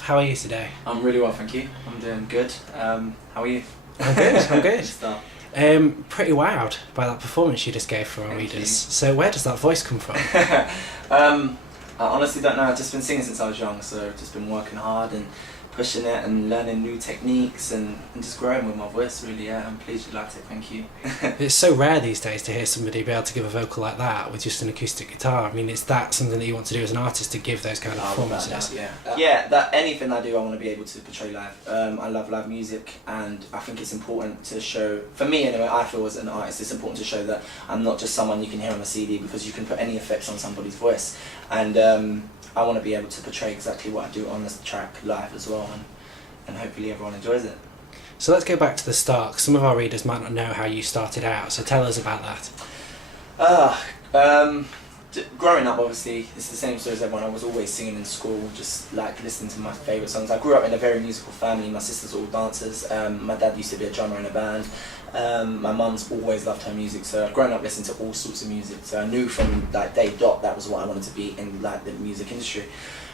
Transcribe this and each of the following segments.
How are you today? I'm really well, thank you. I'm doing good. How are you? I'm good, I'm good. Stuff. Pretty wowed by that performance you just gave for our Thank readers. you. So where does that voice come from? I honestly don't know. I've just been singing since I was young, so I've just been working hard and pushing it and learning new techniques and just growing with my voice, really. Yeah, I'm pleased you liked it, thank you. It's so rare these days to hear somebody be able to give a vocal like that with just an acoustic guitar. I mean, is that something that you want to do as an artist, to give those kind of performances? Yeah, that anything I do, I want to be able to portray live. I love live music, and I think it's important to show, for me anyway, I feel as an artist, it's important to show that I'm not just someone you can hear on a CD, because you can put any effects on somebody's voice. And I want to be able to portray exactly what I do on this track live as well, and hopefully everyone enjoys it. So let's go back to the start. Some of our readers might not know how you started out, so tell us about that. Growing up, obviously, it's the same story as everyone. I was always singing in school, just like listening to my favourite songs. I grew up in a very musical family. My sisters are all dancers. My dad used to be a drummer in a band. My mum's always loved her music, so I've grown up listening to all sorts of music. So I knew from like day dot that was what I wanted to be in, like the music industry.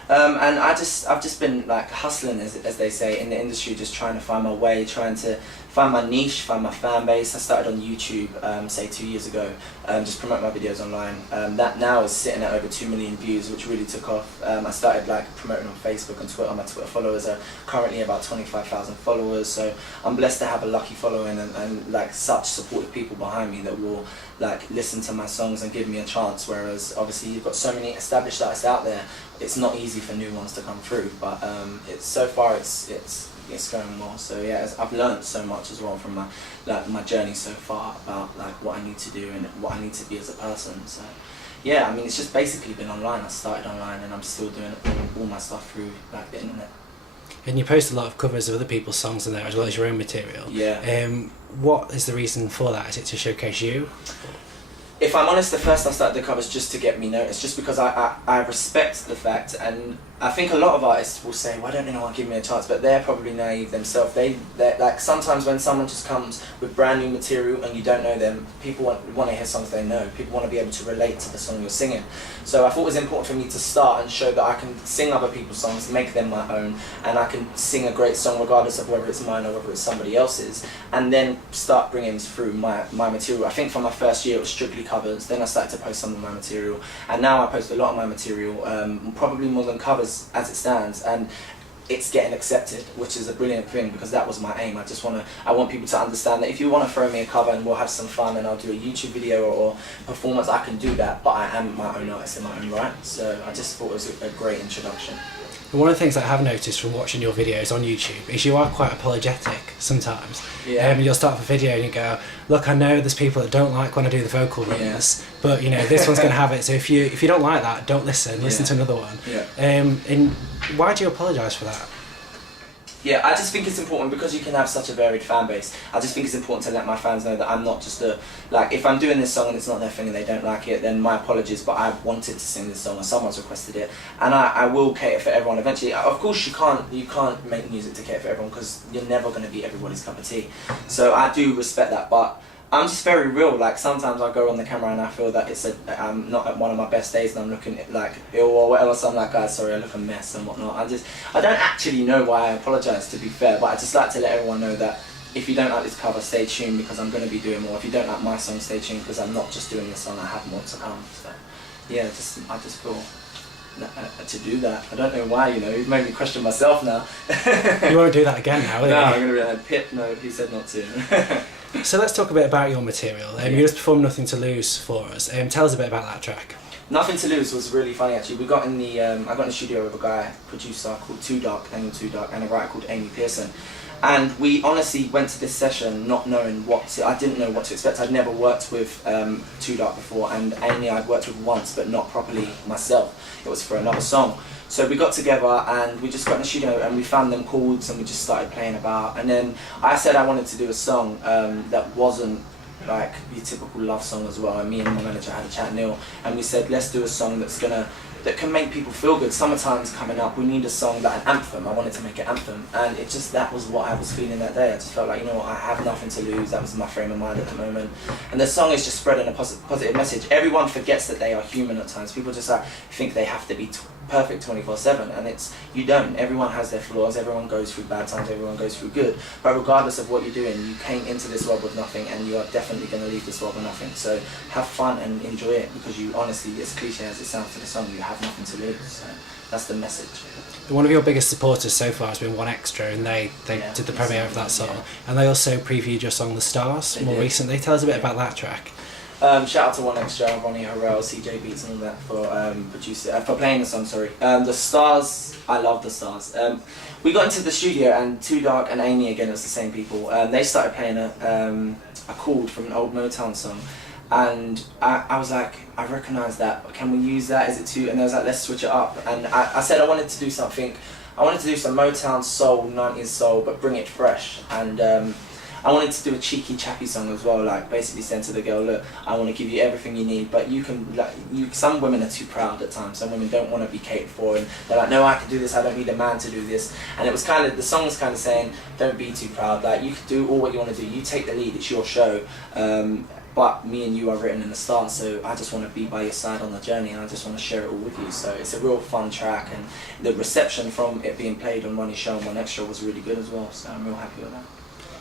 And I've just been like hustling, as they say, in the industry, just trying to find my way, trying to find my niche, find my fan base. I started on YouTube, say 2 years ago, just promote my videos online. That now is sitting at over 2 million views, which really took off. I started like promoting on Facebook and Twitter. My Twitter followers are currently about 25,000 followers, so I'm blessed to have a lucky following and like such supportive people behind me that will like listen to my songs and give me a chance. Whereas obviously you've got so many established artists out there, it's not easy for new ones to come through. But it's so far it's going well. So yeah, I've learned so much as well from my journey so far about like what I need to do and what I need to be as a person. So yeah, I mean, it's just basically been online. I started online and I'm still doing all my stuff through like the internet. And you post a lot of covers of other people's songs in there as well as your own material. Yeah. What is the reason for that? Is it to showcase you? If I'm honest, the first I started the covers just to get me noticed, just because I respect the fact, and I think a lot of artists will say, why don't anyone give me a chance? But they're probably naive themselves. They're like, sometimes when someone just comes with brand new material and you don't know them, people want to hear songs they know. People want to be able to relate to the song you're singing. So I thought it was important for me to start and show that I can sing other people's songs, make them my own, and I can sing a great song regardless of whether it's mine or whether it's somebody else's, and then start bringing through my material. I think for my first year it was strictly covers, then I started to post some of my material, and now I post a lot of my material, probably more than covers as it stands, and it's getting accepted, which is a brilliant thing, because that was my aim. I want people to understand that if you want to throw me a cover and we'll have some fun and I'll do a YouTube video or performance, I can do that, but I am my own artist in my own right. So I just thought it was a great introduction. And one of the things that I have noticed from watching your videos on YouTube is you are quite apologetic sometimes. Yeah. You'll start off a video and you go, look, I know there's people that don't like when I do the vocal runs, but you know, this one's going to have it, so if you don't like that, don't listen to another one. Yeah. And why do you apologise for that? Yeah, I just think it's important, because you can have such a varied fan base. I just think it's important to let my fans know that I'm not just like, if I'm doing this song and it's not their thing and they don't like it, then my apologies, but I wanted to sing this song or someone's requested it, and I will cater for everyone eventually. Of course you can't make music to cater for everyone, because you're never going to be everybody's cup of tea. So I do respect that, but I'm just very real. Like, sometimes I go on the camera and I feel that I'm not at one of my best days and I'm looking like ill or whatever, so I'm like, guys, sorry, I look a mess and whatnot. I don't actually know why I apologise, to be fair, but I just like to let everyone know that if you don't like this cover, stay tuned, because I'm going to be doing more. If you don't like my song, stay tuned, because I'm not just doing this song, I have more to come. So yeah, I just feel to do that. I don't know why, you've made me question myself now. You won't do that again now, will you? No, I'm going to be like, Pip, no, he said not to. So let's talk a bit about your material. You just performed Nothing to Lose for us. Tell us a bit about that track. Nothing to Lose was really funny, actually. I got in the studio with a guy, producer called Too Dark, and a writer called Amy Pearson. And we honestly went to this session not knowing I didn't know what to expect. I'd never worked with Too Dark before, and Amy I'd worked with once, but not properly myself. It was for another song. So we got together and we just got in the studio and we found them chords and we just started playing about. And then I said I wanted to do a song that wasn't like your typical love song as well. And me and my manager had a chat, Neil, and we said, let's do a song that's gonna that can make people feel good. Summertime's coming up, we need a song, like an anthem. I wanted to make an anthem, and it just, that was what I was feeling that day. I just felt like, you know what, I have nothing to lose. That was my frame of mind at the moment. And the song is just spreading a positive message. Everyone forgets that they are human at times. People just like think they have to be perfect 24/7, and it's, you don't. Everyone has their flaws, everyone goes through bad times, everyone goes through good, but regardless of what you're doing, you came into this world with nothing, and you are definitely going to leave this world with nothing. So have fun and enjoy it, because you honestly, as cliche as it sounds to the song, you have nothing to lose. So that's the message. One of your biggest supporters so far has been One Extra, and they did the premiere of that song, and they also previewed your song The Stars more recently. Tell us a bit about that track. Shout out to One Extra, Ronnie Harrell, CJ Beats and all that for playing the song, sorry. The Stars, I love The Stars. We got into the studio, and Too Dark and Amy, again, it was the same people, they started playing a chord from an old Motown song, and I was like, I recognise that, can we use that, is it too, and they was like, let's switch it up, and I said I wanted to do something, I wanted to do some Motown soul, 90s soul, but bring it fresh, and I wanted to do a cheeky, chappy song as well, like basically saying to the girl, look, I want to give you everything you need, but you can, like, some women are too proud at times, some women don't want to be catered for, and they're like, no, I can do this, I don't need a man to do this, and it was kind of, the song was kind of saying, don't be too proud, like, you can do all what you want to do, you take the lead, it's your show, but me and you are written in the stars, so I just want to be by your side on the journey, and I just want to share it all with you. So it's a real fun track, and the reception from it being played on Ronnie's show and One Extra was really good as well, so I'm real happy with that.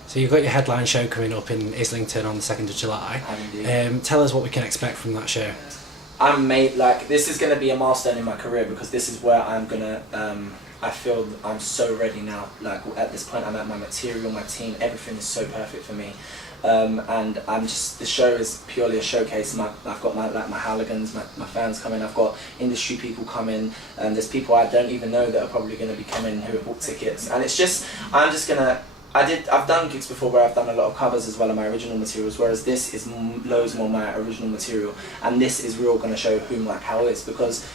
So you've got your headline show coming up in Islington on the 2nd of July. Tell us what we can expect from that show. This is going to be a milestone in my career, because this is where I'm going to, I feel I'm so ready now. Like, at this point, I'm at my material, my team, everything is so perfect for me. And I'm just, the show is purely a showcase. I've got my Hooligans, my fans coming, I've got industry people coming, and there's people I don't even know that are probably going to be coming who have bought tickets. And it's just, I'm just going to, I've done gigs before where I've done a lot of covers as well of my original materials, whereas this is loads more my original material, and this is real going to show who Mike Hough is, because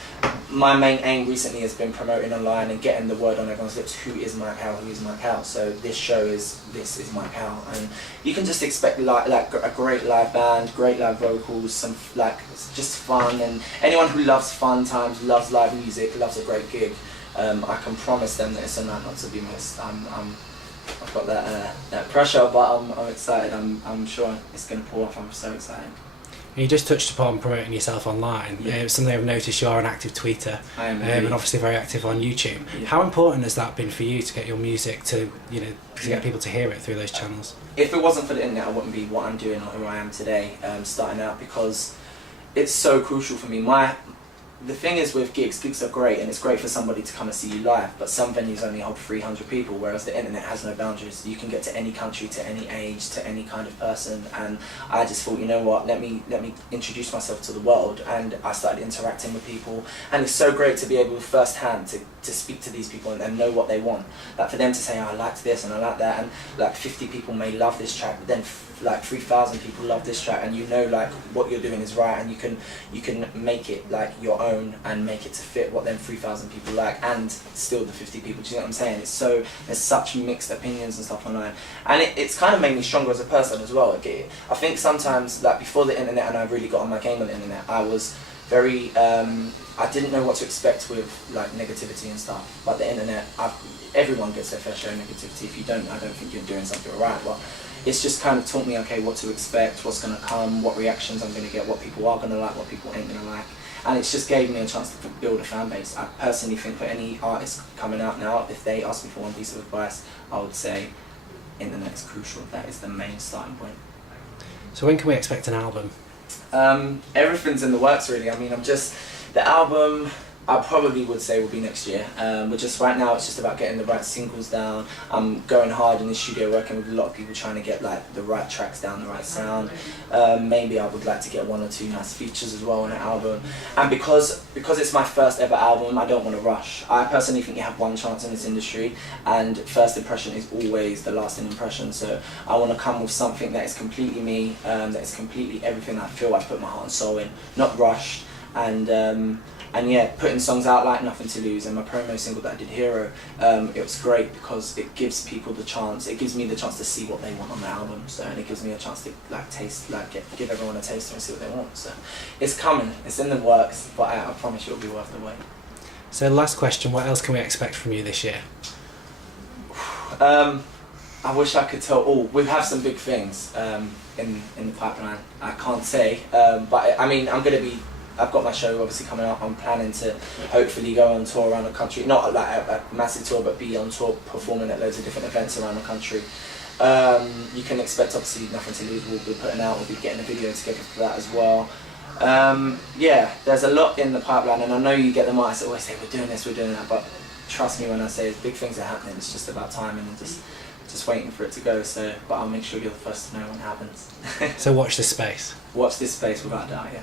my main aim recently has been promoting online and getting the word on everyone's lips, who is Mike Hough, who is Mike Hough. So this show is, this is Mike Hough, and you can just expect like a great live band, great live vocals, some just fun, and anyone who loves fun times, loves live music, loves a great gig, I can promise them that it's a night not to be missed. I've got that pressure, but I'm excited. I'm sure it's going to pull off. I'm so excited. You just touched upon promoting yourself online. Yeah. Something I've noticed, you are an active tweeter, I am, and obviously very active on YouTube. Yeah. How important has that been for you to get your music to, to get people to hear it through those channels? If it wasn't for the internet, I wouldn't be what I'm doing or who I am today, starting out, because it's so crucial for me. The thing is with gigs are great, and it's great for somebody to come and see you live, but some venues only hold 300 people, whereas the internet has no boundaries. You can get to any country, to any age, to any kind of person, and I just thought, you know what, let me introduce myself to the world, and I started interacting with people, and it's so great to be able firsthand to speak to these people and know what they want. Like, for them to say, oh, I like this and I like that, and like 50 people may love this track, but then like 3,000 people love this track, and you know like what you're doing is right, and you can make it like your own and make it to fit what them 3,000 people like, and still the 50 people. Do you know what I'm saying? It's so, there's such mixed opinions and stuff online, and it's kind of made me stronger as a person as well. I think sometimes, like before the internet, and I really got on my game on the internet, I was very I didn't know what to expect with like negativity and stuff, but the internet, everyone gets their fair share of negativity. If you don't, I don't think you're doing something right, but it's just kind of taught me, okay, what to expect, what's going to come, what reactions I'm going to get, what people are going to like, what people ain't going to like. And it's just gave me a chance to build a fan base. I personally think for any artist coming out now, if they ask me for one piece of advice, I would say internet is crucial. That is the main starting point. So when can we expect an album? Everything's in the works, really. I mean, the album, I probably would say will be next year. But just right now, it's just about getting the right singles down. I'm going hard in the studio, working with a lot of people, trying to get like the right tracks down, the right sound. Maybe I would like to get 1 or 2 nice features as well on an album. And because it's my first ever album, I don't want to rush. I personally think you have one chance in this industry, and first impression is always the lasting impression. So I want to come with something that is completely me, that is completely everything I feel I put my heart and soul in, not rushed. And And yeah, putting songs out like Nothing to Lose and my promo single that I did, Hero, it was great because it gives people the chance, it gives me the chance to see what they want on the album, so, and it gives me a chance to like taste, like give everyone a taster and see what they want. So it's coming, it's in the works, but I promise you it'll be worth the wait. So last question, what else can we expect from you this year? I wish I could tell all. We have some big things in the pipeline. I can't say, but I mean, I've got my show obviously coming up. I'm planning to hopefully go on tour around the country, not like a massive tour, but be on tour performing at loads of different events around the country. You can expect obviously Nothing to Lose we'll be putting out, we'll be getting a video together for that as well. Yeah, there's a lot in the pipeline, and I know you get the mics that always say we're doing this, we're doing that, but trust me when I say big things are happening. It's just about timing and just waiting for it to go. So, but I'll make sure you're the first to know when it happens. So watch this space. Watch this space without a doubt, yeah.